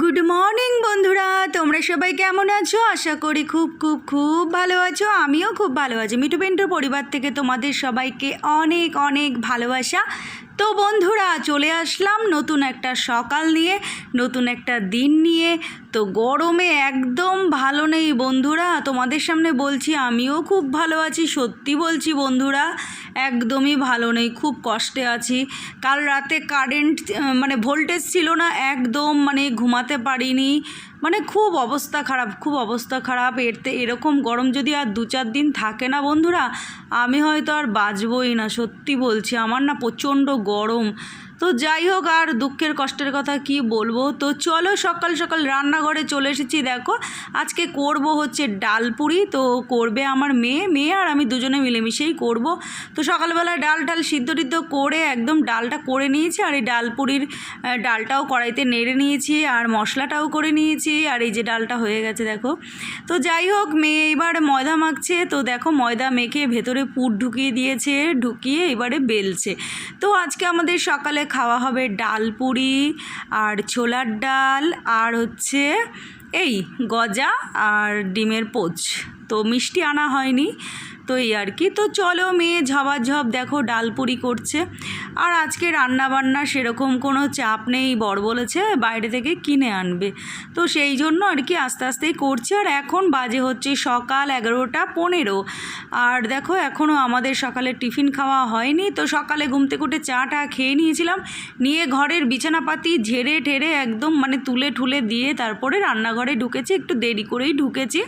Good morning বন্ধুরা। তোমরা সবাই কেমন আছো? আশা করি খুব খুব খুব ভালো আছো। আমিও খুব ভালো আছি। মিঠু পেন্টুর পরিবার থেকে তোমাদের সবাইকে অনেক অনেক ভালোবাসা। তো বন্ধুরা, চলে আসলাম নতুন একটা সকাল নিয়ে, নতুন একটা দিন নিয়ে। তো গরমে একদম ভালো নেই বন্ধুরা। তোমাদের সামনে বলছি, আমিও খুব ভালো আছি, সত্যি বলছি বন্ধুরা, একদমই ভালো নেই, খুব কষ্টে আছি। কাল রাতে কারেন্ট মানে ভোল্টেজ ছিল না, একদম মানে ঘুমাতে পারিনি। মানে খুব অবস্থা খারাপ, খুব অবস্থা খারাপ। এরতে এরকম গরম যদি আর দু চার দিন থাকে না বন্ধুরা, আমি হয়তো আর বাঁচবই না, সত্যি বলছি। আমার না প্রচণ্ড গরম। তো যাই হোক, আর দুঃখের কষ্টের কথা কি বলব? তো চলো সকাল সকাল রান্নাঘরে চলে এসেছি। দেখো, আজকে করব হচ্ছে ডাল পুরি। তো করবে আমার মেয়ে মেয়ে আর আমি দুজনে মিলেমিশেই করব। তো সকালবেলায় ডাল ডাল সিদ্ধ টিদ্ধ করে একদম ডালটা করে নিয়েছি, আর এই ডাল পুরির ডালটাও কড়াইতে নেড়ে নিয়েছি, আর মশলাটাও করে নিয়েছি, আর এই যে ডালটা হয়ে গেছে দেখো। তো যাই হোক, মেয়ে এবার ময়দা মাখছে। তো দেখো, ময়দা মেখে ভেতরে পুর ঢুকিয়ে দিয়েছে, ঢুকিয়ে এবারে বেলছে। তো আজকে আমাদের সকালে খাওয়া হবে ডাল পুরি আর ছোলার ডাল আর হচ্ছে এই গজা আর ডিমের পোচ। তো মিষ্টি আনা হয়নি। তো এই আর কি। তো চলো মেয়ে ঝপাঝপ দেখো ডাল পুরি করছে। আর আজকে রান্না বান্না সেরকম কোনো চাপ নেই, বর বলেছে বাইরে থেকে কিনে আনবে। তো সেই জন্য আর কি আস্তে আস্তেই করছে। আর এখন বাজে হচ্ছে সকাল এগারোটা পনেরো। আর দেখো এখনও আমাদের সকালে টিফিন খাওয়া হয়নি। তো সকালে ঘুম থেকে উঠে চাটা খেয়ে নিয়েছিলাম। নিয়ে ঘরের বিছানাপাতি ঝেড়ে ঠেড়ে একদম মানে তুলে ঠুলে দিয়ে তারপরে রান্নাঘরে ঢুকেছি। একটু দেরি করেই ঢুকেছি।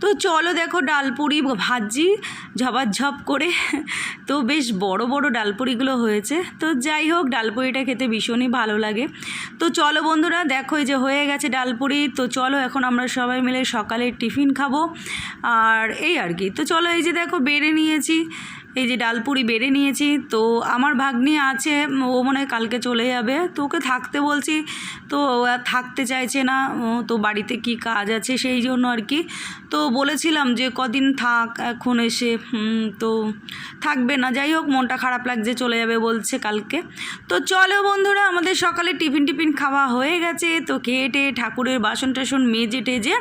তো চলো দেখো ডালপুরি ভাজি ঝপাঝপ করে। তো বেশ বড় বড় ডালপুরিগুলো হয়েছে। তো যাই হোক, ডালপুরিটা খেতে ভীষণই ভালো লাগে। তো চলো বন্ধুরা, দেখো এই যে হয়ে গেছে ডালপুরি। তো চলো এখন আমরা সবাই মিলে সকালে টিফিন খাব। আর এই আর কি, তো চলো এই যে দেখো বেড়ে নিয়েছি। এই যে ডালপুরি বেড়ে নিয়েছি, তো আমার ভাগ্নি আছে, ও মনে হয় কালকে চলে যাবে। তো ওকে থাকতে বলছি, তো ও আর থাকতে চাইছে না তো বাড়িতে কি কাজ আছে সেই জন্য আর কি। তো বলেছিলাম যে কদিন থাক, এখন এসে তো থাকবে না, যাই হোক, মনটা খারাপ লাগছে, চলে যাবে বলছে কালকে। তো চলো বন্ধুরা, আমাদের সকালে টিফিন টিফিন খাওয়া হয়ে গেছে, তো খেয়ে টেয়ে ঠাকুরের বাসন টাসন মেজে টেজে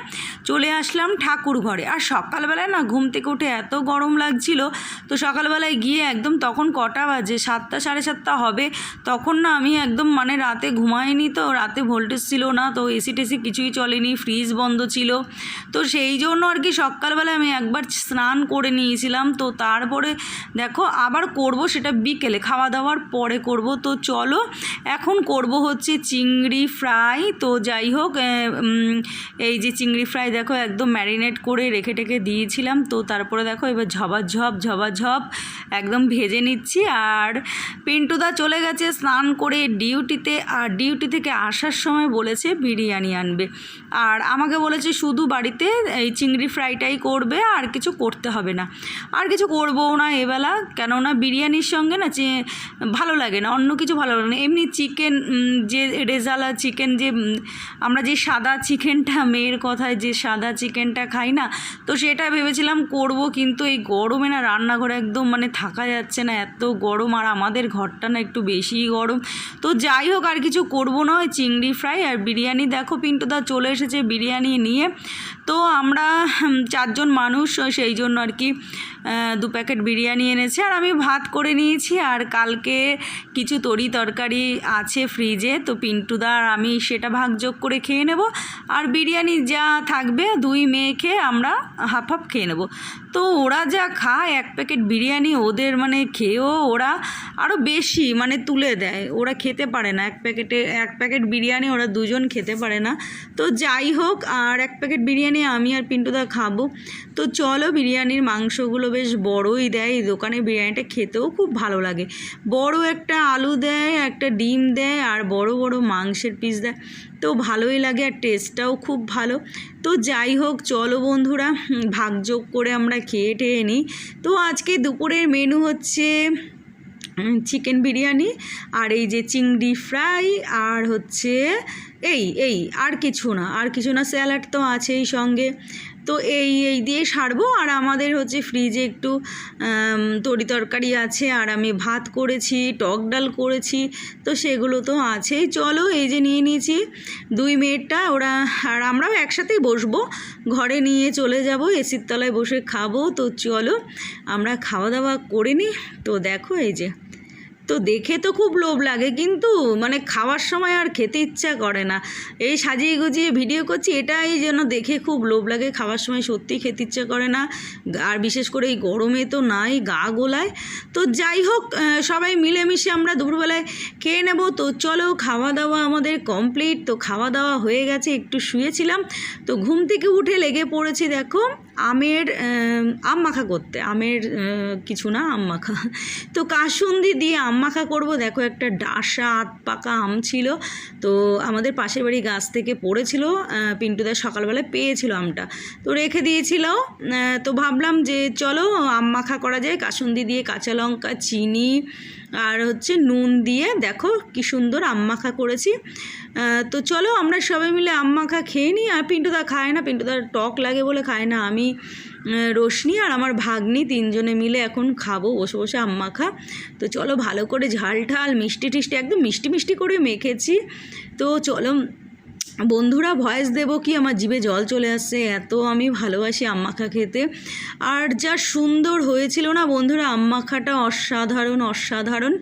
চলে আসলাম ঠাকুর ঘরে। আর সকালবেলায় না ঘুম থেকে উঠে এত গরম লাগছিল, তো সকালবেলায় গিয়ে একদম তখন কটা বাজে? সাতটা, সাড়ে সাতটা হবে। তখন না আমি একদম মানে রাতে ঘুমাইনি তো, রাতে ভোল্টেজ ছিল না, তো এসি টেসি কিছুই চলেনি, ফ্রিজ বন্ধ ছিল। তো সেই জন্য আর কি সকালবেলায় আমি একবার স্নান করে নিয়েছিলাম। তো তারপরে দেখো আবার করব সেটা বিকেলে খাওয়া দাওয়ার পরে করব। তো চলো, এখন করব হচ্ছে চিংড়ি ফ্রাই। তো যাই হোক এই যে চিংড়ি ফ্রাই দেখো একদম ম্যারিনেট করে রেখে টেখে দিয়েছিলাম। তো তারপরে দেখো এবার ঝপাঝপ ঝপাঝপ একদম ভেজে নিচ্ছি আর পিন্টুদা চলে গেছে স্নান করে ডিউটিতে, আর ডিউটি থেকে আসার সময় বলেছে বিরিয়ানি আনবে। আর আমাকে বলেছে শুধু বাড়িতে এই চিংড়ি ফ্রাইটাই করবে, আর কিছু করতে হবে না। আর কিছু করব না এবেলা, কেননা বিরিয়ানির সঙ্গে না যে ভালো লাগে না, অন্য কিছু ভালো লাগে না। এমনি চিকেন যে রেজালা চিকেন যে আমরা যে সাদা চিকেনটা, মেয়ের কথায় যে সাদা চিকেনটা খাই না, তো সেটা ভেবেছিলাম করব, কিন্তু এই গরমে না রান্নাঘরে একদম মানে থাকা যাচ্ছে না, এত গরম আর আমাদের ঘরটা না একটু বেশিই গরম। তো যাই হোক, আর কিছু করব না, ওই চিংড়ি ফ্রাই আর বিরিয়ানি। দেখো পিন্টুদা চলে এসেছে বিরিয়ানি নিয়ে। তো আমরা চারজন মানুষ, সেই জন্য আর কি দু প্যাকেট বিরিয়ানি এনেছে আর আমি ভাত করে নিয়েছি আর কালকে কিছু তরি তরকারি আছে ফ্রিজে, তো পিন্টুদা আর আমি সেটা ভাগযোগ করে খেয়ে নেব। আর বিরিয়ানি যা থাকবে দুই মেয়ে খেয়ে আমরা হাফ হাফ খেয়ে নেব। তো ওরা যা খায়, এক প্যাকেট বিরিয়ানি ওদের মানে খেয়েও ওরা আরও বেশি মানে তুলে দেয়। ওরা খেতে পারে না, এক প্যাকেটে, এক প্যাকেট বিরিয়ানি ওরা দুজন খেতে পারে না। তো যাই হোক, আর এক প্যাকেট বিরিয়ানি আমি আর পিন্টুদা খাব। তো চলো বিরিয়ানির মাংসগুলো বেশ বড়ই দেয়। এই দোকানে বিরিয়ানিটা খেতেও খুব ভালো লাগে। বড় একটা আলু দেয়, একটা ডিম দেয়, আর বড় বড় মাংসের পিস দেয়। তো ভালোই লাগে আর টেস্টটাও খুব ভালো। তো যাই হোক, চলো বন্ধুরা ভাগযোগ করে আমরা খেয়ে টেয়ে নিই। তো আজকে দুপুরের মেনু হচ্ছে চিকেন বিরিয়ানি, আর এই যে চিংড়ি ফ্রাই আর হচ্ছে, এই এই, আর কিছু না। আর কিছু না স্যালাড তো আছেই সঙ্গে। তো এই এই দিয়ে সারবো। আর আমাদের হচ্ছে ফ্রিজে একটু তরি তরকারি আছে। আর আমি ভাত করেছি, টক ডাল করেছি। তো সেগুলো তো আছেই। চলো এই যে নিয়ে নিয়েছি দুই মিনিটটা ওরা, আর আমরাও একসাথেই বসবো। ঘরে নিয়ে চলে যাব, এসির তলায় বসে খাব। তো চলো আমরা খাওয়া দাওয়া করে নিই। তো দেখো এই যে তো দেখে তো খুব লোভ লাগে, কিন্তু মানে খাওয়ার সময় আর খেতে ইচ্ছা করে না। এই সাজিয়ে গুজিয়ে ভিডিও করছি, এটাই যেন দেখে খুব লোভ লাগে, খাওয়ার সময় সত্যি খেতে ইচ্ছা করে না। আর বিশেষ করে এই গরমে তো নাই, গা গোলায়। তো যাই হোক সবাই মিলেমিশে আমরা দুপুরবেলায় খেয়ে নেব। তো চলো, খাওয়া দাওয়া আমাদের কমপ্লিট। তো খাওয়া দাওয়া হয়ে গেছে, একটু শুয়েছিলাম। তো ঘুম থেকে উঠে লেগে পড়েছি, দেখো। আমের আম মাখা করতে। আমের কিছু না আম মাখা। তো কাসুন্দি দিয়ে আম মাখা করব। দেখো একটা ডাসা আত পাকা আম ছিল। তো আমাদের পাশের বাড়ি গাছ থেকে পড়েছিল আহ, পিন্টুদা সকালবেলায় পেয়েছিল আমটা। তো রেখে দিয়েছিল তো ভাবলাম যে চলো আম মাখা করা যায়। কাসুন্দি দিয়ে কাঁচা লঙ্কা চিনি আর হচ্ছে নুন দিয়ে দেখো কি সুন্দর মাখা করেছি। তো চলো আমরা সবাই মিলে মাখা খেয়ে নিই। আর পিন্টুদা খায় না, পিন্টুদার টক লাগে বলে খায় না। আমি রোশনি আর আমার ভাগ্নি তিনজনে মিলে এখন খাব, বসে বসে মাখা তো চলো ভালো করে ঝাল ঠাল মিষ্টি টিষ্টি একদম মিষ্টি মিষ্টি করে মেখেছি। তো চলো বন্ধুরা ভয়েস দেব কি? আমার জিভে জল চলে আসছে, এত আমি ভালোবাসি আম্মাখা খেতে। আর যা সুন্দর হয়েছিল না বন্ধুরা, আম্মাখাটা অসাধারণ অসাধারণ।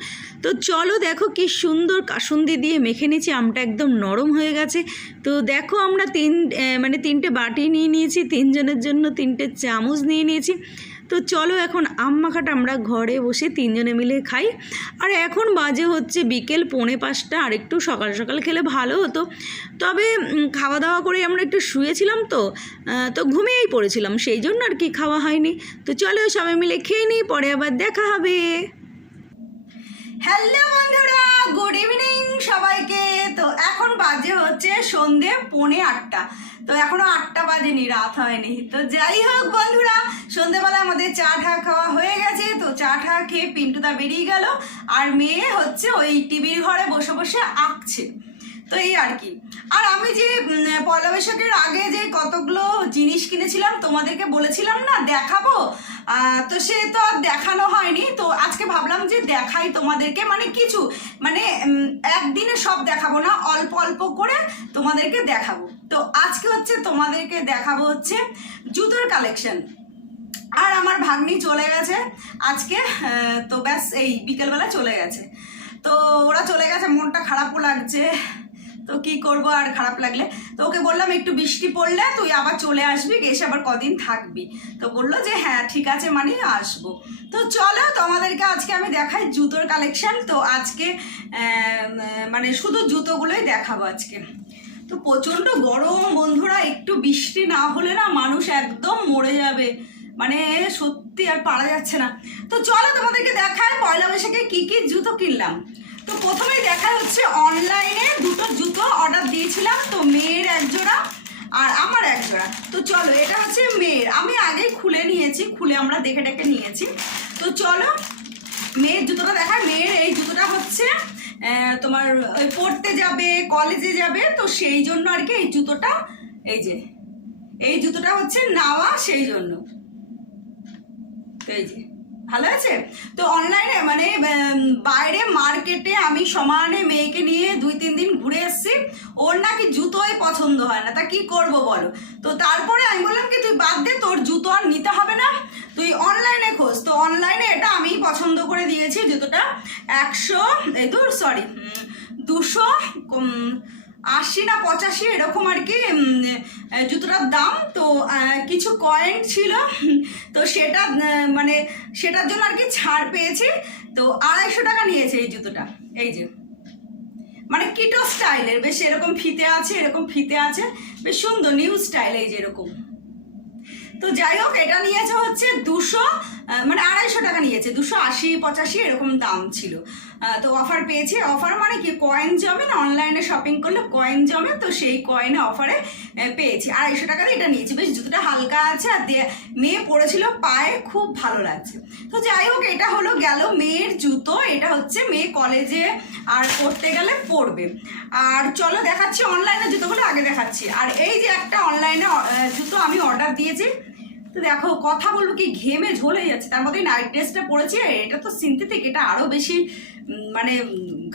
তো চলো দেখো কি সুন্দর কাসুন্দি দিয়ে মেখে নিয়েছি আমটা একদম নরম হয়ে গেছে। তো দেখো আমরা তিন মানে তিনটে বাটি নিয়ে নিয়েছি, তিনজনের জন্য তিনটে চামচ নিয়ে নিয়েছি। তো চলো এখন আম মাখাটা আমরা ঘরে বসে তিনজনে মিলে খাই। আর এখন বাজে হচ্ছে বিকেল পৌনে পাঁচটা, আর একটু সকাল সকাল খেলে ভালো হতো। তবে খাওয়া দাওয়া করে আমরা একটু শুয়েছিলাম তো তো ঘুমিয়েই পড়েছিলাম, সেই জন্য আর কি খাওয়া হয়নি। তো চলো সবাই মিলে খেয়ে নিই, পরে আবার দেখা হবে। হ্যালো বন্ধুরা গুড ইভিনিং সবাইকে। তো এখন বাজে হচ্ছে সন্ধে পৌনে আটটা। তো এখনও আটটা বাজেনি, রাত হয়নি। তো যাই হোক বন্ধুরা, সন্ধেবেলা আমাদের চা ঠা খাওয়া হয়ে গেছে। তো চা ঠা খেয়ে পিন্টুদা বেরিয়ে গেল। আর মেয়ে হচ্ছে ওই টিভির ঘরে বসে বসে আঁকছে। তো এই আর কি। আর আমি যে পয়লা বৈশাখের আগে যে কতগুলো জিনিস কিনেছিলাম, তোমাদেরকে বলেছিলাম না, দেখাবো? তো সে তো আর দেখানো হয়নি। তো আজকে ভাবলাম যে দেখাই তোমাদেরকে। মানে কিছু মানে একদিনে সব দেখাবো না, অল্প অল্প করে তোমাদেরকে দেখাবো। তো আজকে হচ্ছে তোমাদেরকে দেখাবো হচ্ছে জুতোর কালেকশন আর আমার ভাগ্নি চলে গেছে আজকে তো ব্যাস এই বিকেলবেলা চলে গেছে। তো ওরা চলে গেছে, মনটা খারাপও লাগছে। তো কি করব আর খারাপ লাগলে? তো ওকে বললাম, একটু বৃষ্টি পড়লে তুই আবার চলে আসবি, এসে আবার কদিন থাকবি। তো বলল যে হ্যাঁ ঠিক আছে মানে আসব। তো চলো, তোমাদেরকে আজকে আমি দেখাই জুতোর কালেকশন তো আজকে মানে শুধু জুতোগুলোই দেখাবো আজকে। তো প্রচণ্ড গরম, বন্ধুরা, একটু বৃষ্টি না হলে না মানুষ একদম মরে যাবে। মানে সত্যি আর পারা যাচ্ছে না। তো চলো তোমাদেরকে দেখায় পয়লা বৈশাখে কি কি জুতো কিনলাম। তো প্রথমে দেখা হচ্ছে অনলাইনে দুটো জুতো অর্ডার দিয়েছিলাম, তো মেয়ের এক জোড়া আর আমার এক জোড়া। তো চলো, এটা হচ্ছে মেয়ের। আমি আগেই খুলে নিয়েছি, খুলে আমরা দেখে ডেকে নিয়েছি। তো চলো, মেয়ের জুতোটা দেখায় মেয়ের এই জুতোটা হচ্ছে তোমার ওই পড়তে যাবে কলেজে যাবে, তো সেই জন্য আর কি এই জুতোটা, এই যে, এই জুতোটা হচ্ছে নাওয়া সেই জন্য। এই যে। ভালো আছে? তো অনলাইনে মানে বাইরে মার্কেটে আমি সমানে মেয়েকে নিয়ে দুই, তিন দিন ঘুরে এসেছি। ওর নাকি জুতোই পছন্দ হয় না। তা কি করব বলো? তো তারপরে আমি বললাম কি, তুই বাদ দে, তোর জুতো আর নিতে হবে না। তুই অনলাইনে খোঁজ। তো অনলাইনে এটা আমি পছন্দ করে দিয়েছি জুতোটা। একশো, এই তো সরি দুশো আশি না পঁচাশি, এরকম আর কি জুতোটার দাম। তো কিছু কয়েন ছিল তো সেটা মানে সেটার জন্য আর কি ছাড় পেয়েছি। তো আড়াইশো টাকা নিয়েছে এই জুতোটা, এই যে। মানে কিটো স্টাইলের, বেশ এরকম ফিতে আছে, এরকম ফিতে আছে, বেশ সুন্দর নিউ স্টাইল এই যে এরকম। তো যাই হোক, এটা নিয়েছে হচ্ছে দুশো মানে আড়াইশো টাকা নিয়েছে, দুশো আশি, পঁচাশি, এরকম দাম ছিল। তো অফার পেয়েছি। অফার মানে কি? কয়েন জমে না? অনলাইনে শপিং করলে কয়েন জমে, তো সেই কয়েনে অফারে পেয়েছি। আড়াইশো টাকা দিয়ে এটা নিয়েছি। বেশ, জুতোটা হালকা আছে আর দিয়ে মেয়ে পড়েছিল পায়ে খুব ভালো লাগছে। তো যাই হোক, এটা হলো গেল মেয়ের জুতো। এটা হচ্ছে মেয়ে কলেজে আর পড়তে গেলে পড়বে। আর চলো দেখাচ্ছি অনলাইনে জুতোগুলো, আগে দেখাচ্ছি। আর এই যে একটা অনলাইনে জুতো আমি অর্ডার দিয়েছি। তো দেখো, কথা বলব কি, ঘেমে ঝোলে যাচ্ছে। তার মধ্যে নাইট ড্রেসটা পরেছি এটা তো সিনথেটিক এটা আরও বেশি মানে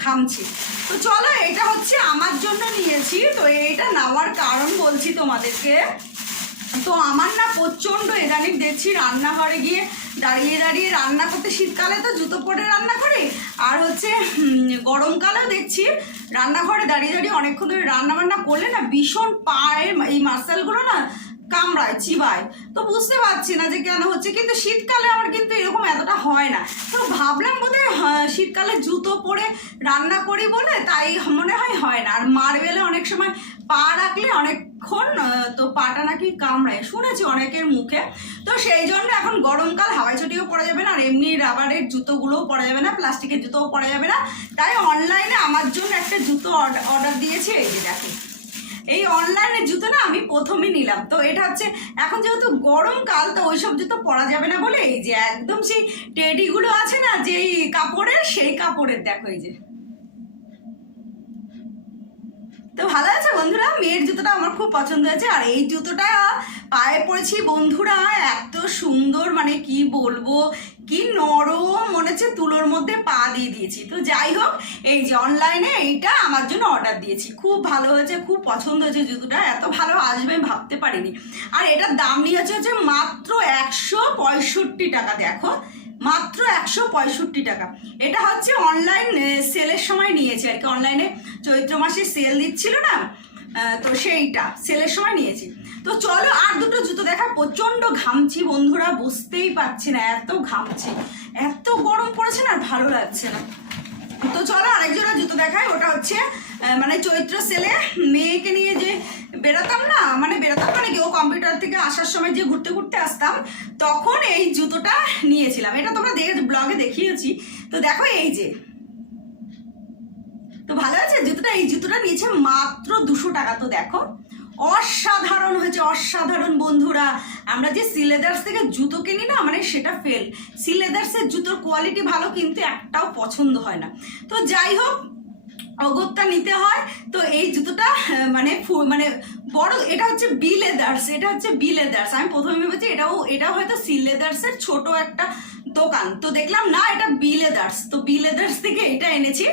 ঘামছি। তো চলো, এটা হচ্ছে আমার জন্য নিয়েছি। তো এটা নেওয়ার কারণ বলছি তোমাদেরকে। তো আমার না প্রচণ্ড ইদানিং দেখছি, রান্নাঘরে গিয়ে দাঁড়িয়ে দাঁড়িয়ে রান্না করতে, শীতকালে তো জুতো পরে রান্না করি, আর হচ্ছে গরমকালেও দেখছি, রান্নাঘরে দাঁড়িয়ে দাঁড়িয়ে অনেকক্ষণ ধরে রান্না বান্না করলে না ভীষণ পায়ের এই মার্শালগুলো না কামড়ায় চিবায়। তো বুঝতে পারছি না যে কেন হচ্ছে কিন্তু শীতকালে আমার কিন্তু এরকম এতটা হয় না। তো ভাবলাম বোধহয় হ্যাঁ, শীতকালে জুতো পরে রান্না করি বলে তাই মনে হয় হয় না। আর মার্বেলে অনেক সময় পা রাখলে অনেকক্ষণ তো পাটা নাকি কামড়ায়। শুনেছি অনেকের মুখে। তো সেই জন্য এখন গরমকাল হাওয়াই ছুটিও পরা যাবে না আর এমনি রাবারের জুতোগুলোও পরা যাবে না প্লাস্টিকের জুতোও পরা যাবে না। তাই অনলাইনে আমার জন্য একটা জুতো অর্ডার দিয়েছি এই যে দেখো এই অনলাইনের জুতো না আমি প্রথমে নিলাম। তো এটা হচ্ছে, এখন যেহেতু গরমকাল তো ওইসব জুতো পরা যাবে না বলে এই যে একদম সেই টেডিগুলো আছে না, যেই কাপড়ের, সেই কাপড়ের, দেখো এই যে। তো ভালো আছে বন্ধুরা? মেয়ের জুতোটা আমার খুব পছন্দ হয়েছে, আর এই জুতোটা পায়ে পড়েছি বন্ধুরা, এত সুন্দর মানে কি বলব, কি নরম, মনে হচ্ছে তুলোর মধ্যে পা দিয়ে দিয়েছি। তো যাই হোক, এই যে অনলাইনে এইটা আমার জন্য অর্ডার দিয়েছি। খুব ভালো হয়েছে, খুব পছন্দ হয়েছে জুতোটা, এত ভালো আসবে ভাবতে পারিনি। আর এটার দাম নিয়েছে হচ্ছে মাত্র একশো পঁয়ষট্টি টাকা, দেখো। মাত্র একশো পঁয়ষট্টি টাকা। এটা হচ্ছে অনলাইন সেলের সময় নিয়েছি আর কি। অনলাইনে চৈত্র মাসে সেল দিচ্ছিল না তো সেইটা সেলের সময় নিয়েছি। তো চলো আর দুটো জুতো দেখা প্রচণ্ড ঘামছি বন্ধুরা, বুঝতেই পারছি না, এত ঘামছি। এত গরম পড়েছে না আর ভালো লাগছে না। তো চলো আরেকজনের জুতো দেখায় ওটা হচ্ছে মানে চৈত্র সেলে মেয়েকে নিয়ে যে বেরোতাম না মানে বেরোতাম মানে কি, ও কম্পিউটার থেকে আসার সময় যে ঘুরতে ঘুরতে আসতাম, তখন এই জুতোটা নিয়েছিলাম। এটা তোমরা দেখে ব্লগে দেখিয়েছি। তো দেখো এই যে। তো ভালো আছে? জুতোটা, এই জুতোটা নিয়েছে মাত্র দুশো টাকা। তো দেখো, অসাধারণ হয়েছে, অসাধারণ বন্ধুরা। আমরা যে সিলেদার্স থেকে জুতো কিনি না মানে সেটা ফেল সিলেদার্সের জুতোর কোয়ালিটি ভালো, কিন্তু একটাও পছন্দ হয় না। তো যাই হোক অগত্যা নিতে হয়। তো এই জুতোটা মানে মানে বড়, এটা হচ্ছে বি লেদার্স, এটা হচ্ছে বি লেদার্স। আমি প্রথমে ভেবেছি এটাও এটাও হয়তো সি লেদার্সের ছোট একটা দোকান। তো দেখলাম, না, এটা বি লেদার্স। তো বি লেদার্স থেকে এটা এনেছি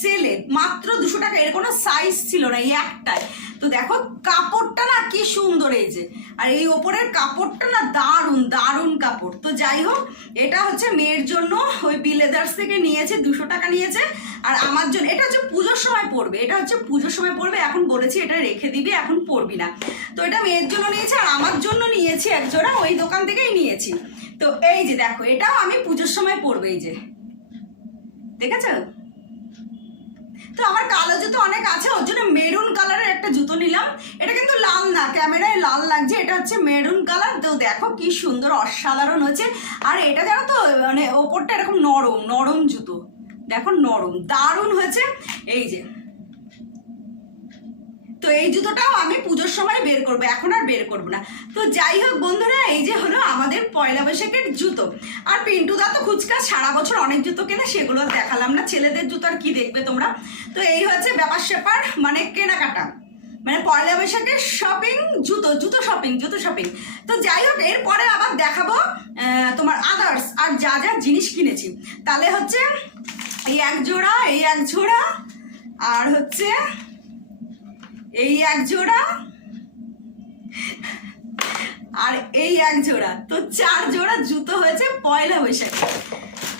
সেলে মাত্র দুশো টাকা, এর কোনো সাইজ ছিল না এই একটাই তো দেখো কাপড়টা না কি সুন্দর এই যে। আর এই ওপরের কাপড়টা না দারুণ দারুণ কাপড়। তো যাই হোক, এটা হচ্ছে মেয়ের জন্য, ওই বিলেদার্স থেকে নিয়েছে, দুশো টাকা নিয়েছে। আর আমার জন্য, এটা হচ্ছে পুজোর সময় পড়বে এটা হচ্ছে পুজোর সময় পড়বে এখন বলেছি এটা রেখে দিবি, এখন পড়বি না। তো এটা মেয়ের জন্য নিয়েছে, আর আমার জন্য নিয়েছি একজোড়া, ওই দোকান থেকেই নিয়েছি। তো এই যে দেখো, এটাও আমি পুজোর সময় পড়বে এই যে। দেখেছ? তো আমার কালো জুতো অনেক আছে, ওর জন্য মেরুন কালারের একটা জুতো নিলাম। এটা কিন্তু লাল না, ক্যামেরায় লাল লাগছে, এটা হচ্ছে মেরুন কালার তো দেখো কি সুন্দর, অসাধারণ হচ্ছে আর এটা জানো তো মানে ওপরটা এরকম নরম নরম জুতো। দেখো নরম, দারুণ হয়েছে। এই যে। তো এই জুতোটাও আমি পুজোর সময় বের করব, এখন আর বের করব না। তো যাই হোক বন্ধুরা, এই পয়লা বৈশাখের জুতো। আর পিন্টুদা তো খুচকা, সারা বছর অনেক জুতো কেনে, সেগুলো দেখালাম না। ছেলেদের জুতো আর কি দেখবে তোমরা? তো এই হচ্ছে ব্যাপার স্যাপার মানে কেনাকাটা। মানে পয়লা বৈশাখের শপিং জুতো জুতো শপিং জুতো শপিং তো যাই হোক, এরপরে আবার দেখাবো তোমার আদার্স আর যা যা জিনিস কিনেছি। তাহলে হচ্ছে এই এক জোড়া, এই এক জোড়া, আর হচ্ছে এই এক জোড়া আর এই এক জোড়া। তো চার জোড়া জুতো হয়েছে পয়লা বৈশাখে।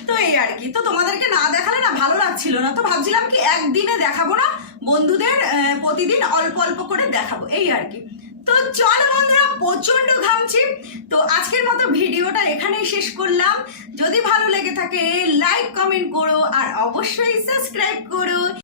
তো এই আর কি। তো তোমাদেরকে না দেখালে না ভালো লাগছিল না। তো ভাবছিলাম কি একদিনে দেখাবো না? বন্ধুদের প্রতিদিন অল্প অল্প করে দেখাবো। এই আর কি। তো চলো বন্ধুরা প্রচণ্ড ঘামছি। তো আজকের মতো ভিডিওটা এখানেই শেষ করলাম। যদি ভালো লেগে থাকে, লাইক, কমেন্ট করো। আর অবশ্যই সাবস্ক্রাইব করো।